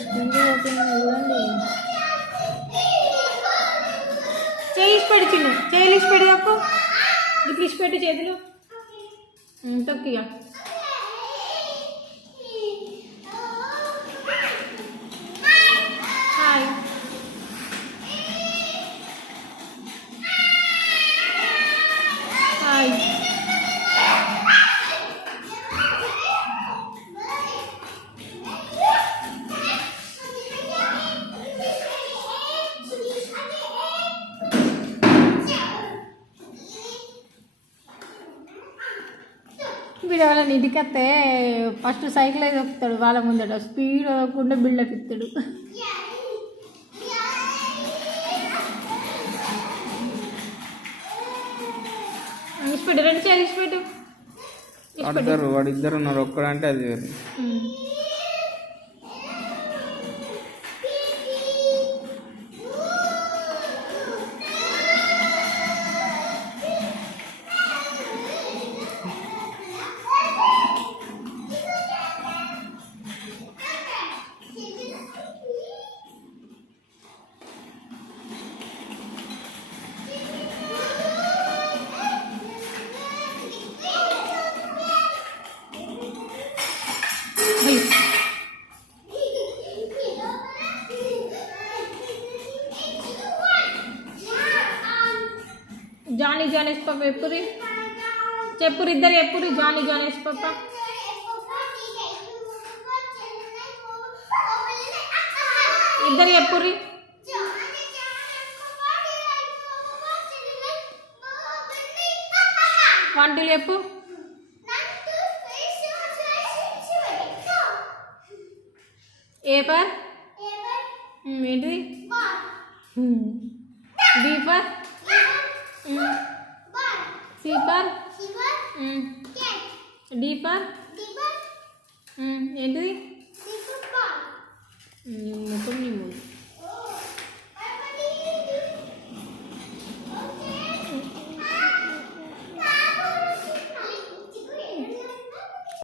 స్పీడ్ పోతుంది చూడండి. చేయిసి పెడి చిన్న చేయిసి పెడి తప్పు ఇట్లా ఇసి పెట్టి చేతులు తొక్కిగా. హాయ్ హాయ్ వీడు వాళ్ళ ఇంటికి వస్తే ఫస్ట్ సైకిల్ అయితే దొక్కుతాడు వాళ్ళ ముందట, స్పీడ్ వదలకుండా బిల్డప్ ఇస్తాడు. ఇచ్చిపెట్టు రెండు చేయాలి ఇచ్చిపెట్టు. వాడిద్దరు ఉన్నారు, ఒక్కడంటే అది వేరు. జానీ జానేష్ పాప ఎప్పుడు చెప్పురు ఇద్దరు ఎప్పుడు జానీ జానేష్ పాప ఇద్దరు ఎప్పుడు వంటలు చెప్పు. ఏ ఫర్ ఏంటిది? B for C for D for ఏంటిది?